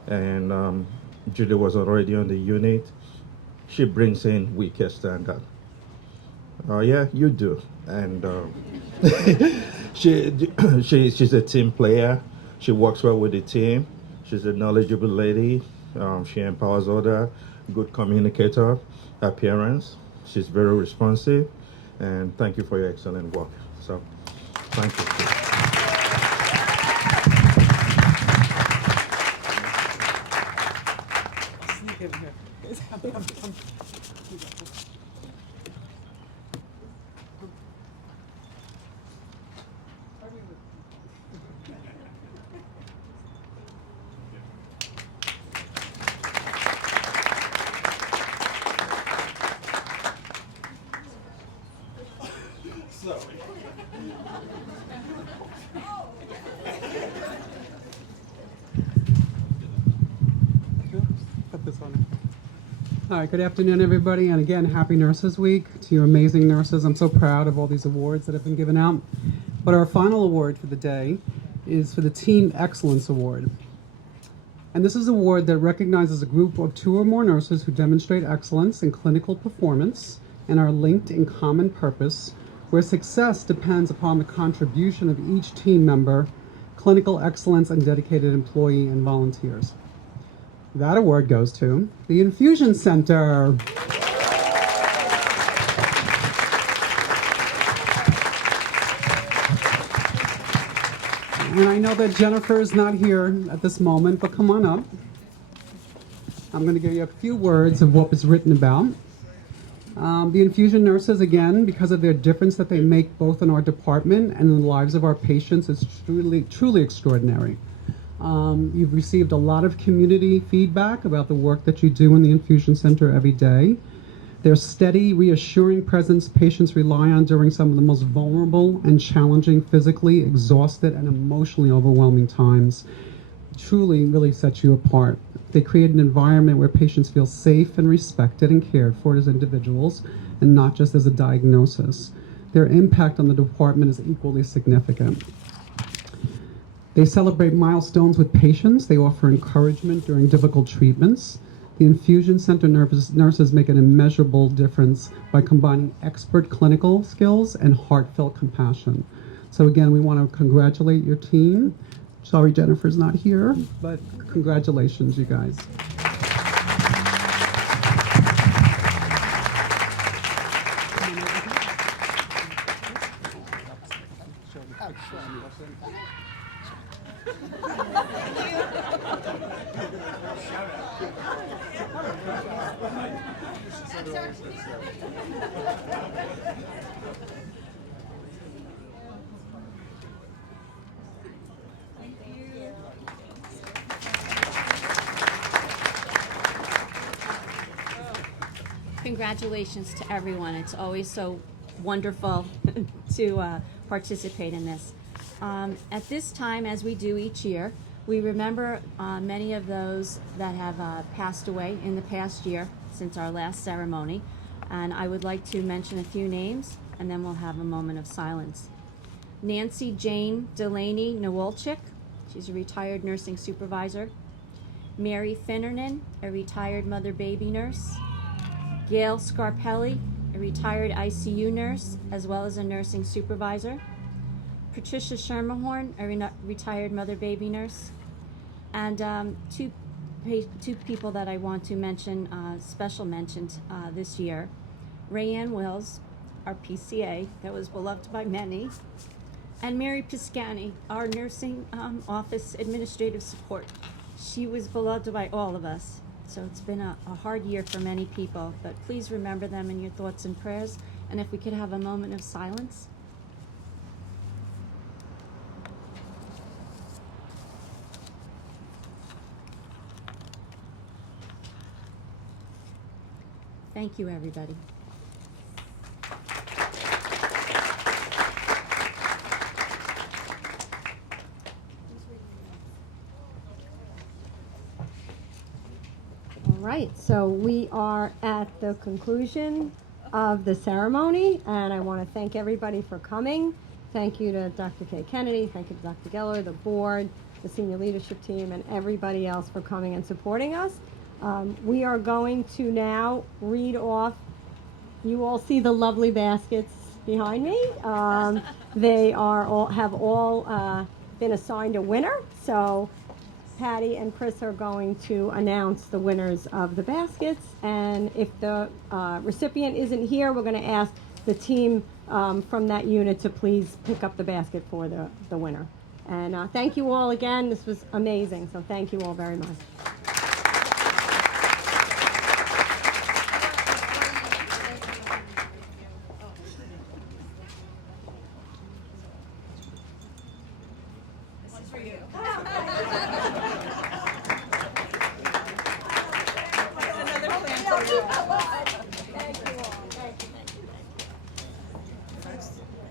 and Julie was already on the unit. She brings in weaker standard. Oh yeah, you do. And she's a team player. She works well with the team. She's a knowledgeable lady. She empowers others. Good communicator. Appearance. She's very responsive. And thank you for your excellent work. So, thank you. All right, good afternoon, everybody, and again, happy Nurses Week to your amazing nurses. I'm so proud of all these awards that have been given out. But our final award for the day is for the Team Excellence Award. And this is an award that recognizes a group of 2 or more nurses who demonstrate excellence in clinical performance and are linked in common purpose, where success depends upon the contribution of each team member, clinical excellence, and dedicated employee and volunteers. That award goes to the Infusion Center. And I know that Jennifer is not here at this moment, but come on up. I'm going to give you a few words of what was written about. The infusion nurses, again, because of their difference that they make both in our department and in the lives of our patients, is truly extraordinary. You've received a lot of community feedback about the work that you do in the infusion center every day. Their steady, reassuring presence patients rely on during some of the most vulnerable and challenging, physically exhausted and emotionally overwhelming times truly really sets you apart. They create an environment where patients feel safe and respected and cared for as individuals and not just as a diagnosis. Their impact on the department is equally significant. They celebrate milestones with patients. They offer encouragement during difficult treatments. The infusion center nurses make an immeasurable difference by combining expert clinical skills and heartfelt compassion. So again, we want to congratulate your team. Sorry Jennifer's not here, but congratulations, you guys. Congratulations to everyone. It's always so wonderful to participate in this. At this time, as we do each year, we remember many of those that have passed away in the past year since our last ceremony. And I would like to mention a few names, and then we'll have a moment of silence. Nancy Jane Delaney Nowolchik, she's a retired nursing supervisor. Mary Finnernan, a retired mother-baby nurse. Gail Scarpelli, a retired ICU nurse, as well as a nursing supervisor. Patricia Schermerhorn, a retired mother-baby nurse. And two people that I want to mention, special mentions this year. Rayanne Wills, our PCA, that was beloved by many. And Mary Piscani, our nursing office administrative support. She was beloved by all of us. So it's been a hard year for many people, but please remember them in your thoughts and prayers. And if we could have a moment of silence. Thank you, everybody. All right, so we are at the conclusion of the ceremony, and I want to thank everybody for coming. Thank you to Dr. Kay Kennedy, thank you to Dr. Geller, the board, the senior leadership team, and everybody else for coming and supporting us. We are going to now read off. You all see the lovely baskets behind me. They have all been assigned a winner, so Patty and Chris are going to announce the winners of the baskets, and if the recipient isn't here, we're going to ask the team from that unit to please pick up the basket for the winner. And thank you all again. This was amazing, so thank you all very much.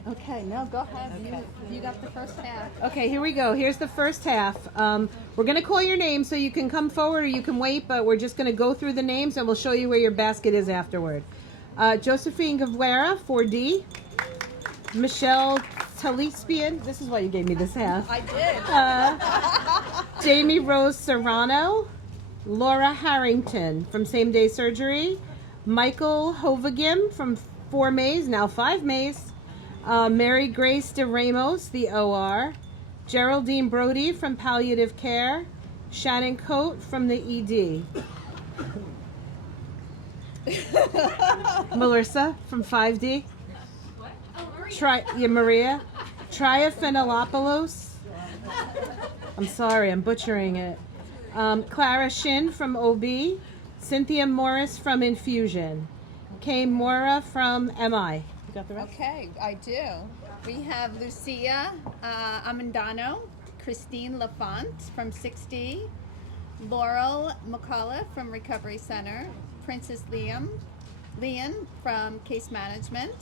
Okay, no, go ahead. You got the first half. Okay, here we go. Here's the first half. We're going to call your name so you can come forward or you can wait, but we're just going to go through the names and we'll show you where your basket is afterward. Josephine Guevara, 4D. Michelle Talispian. This is why you gave me this half. I did. Jamie Rose Serrano. Laura Harrington from Same Day Surgery. Michael Hovagim from 4 Mays, now 5 Mays. Mary Grace de Ramos, the OR. Geraldine Brody from Palliative Care. Shannon Coate from the ED. Melissa from 5D. Maria. Triaphenolopoulos. I'm sorry, I'm butchering it. Clara Shin from OB. Cynthia Morris from Infusion. Kay Mora from MI. You got the rest? Okay, I do. We have Lucia Amandano, Christine Lafont from 6D, Laurel McCullough from Recovery Center, Princess Leon from Case Management,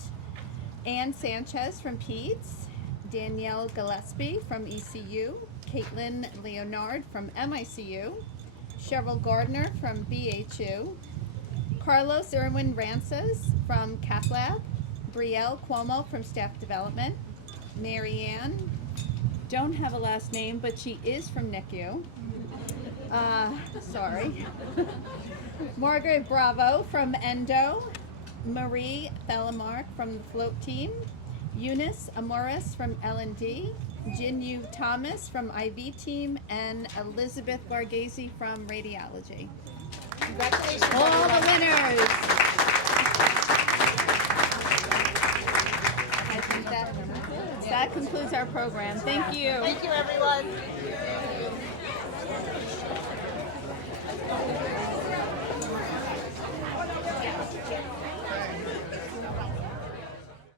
Ann Sanchez from PEDS, Danielle Gillespie from ECU, Caitlin Leonard from MICU, Cheryl Gardner from BHU, Carlos Irwin Rances from Cath Lab, Brielle Cuomo from Staff Development, Marianne, don't have a last name, but she is from NICU. Sorry. Margaret Bravo from Endo, Marie Thelamark from the Float Team, Eunice Amoris from L&D, Jinyu Thomas from IV team, and Elizabeth Varghese from radiology. Congratulations, All the winners. I think that concludes our program. Thank you. Thank you, everyone.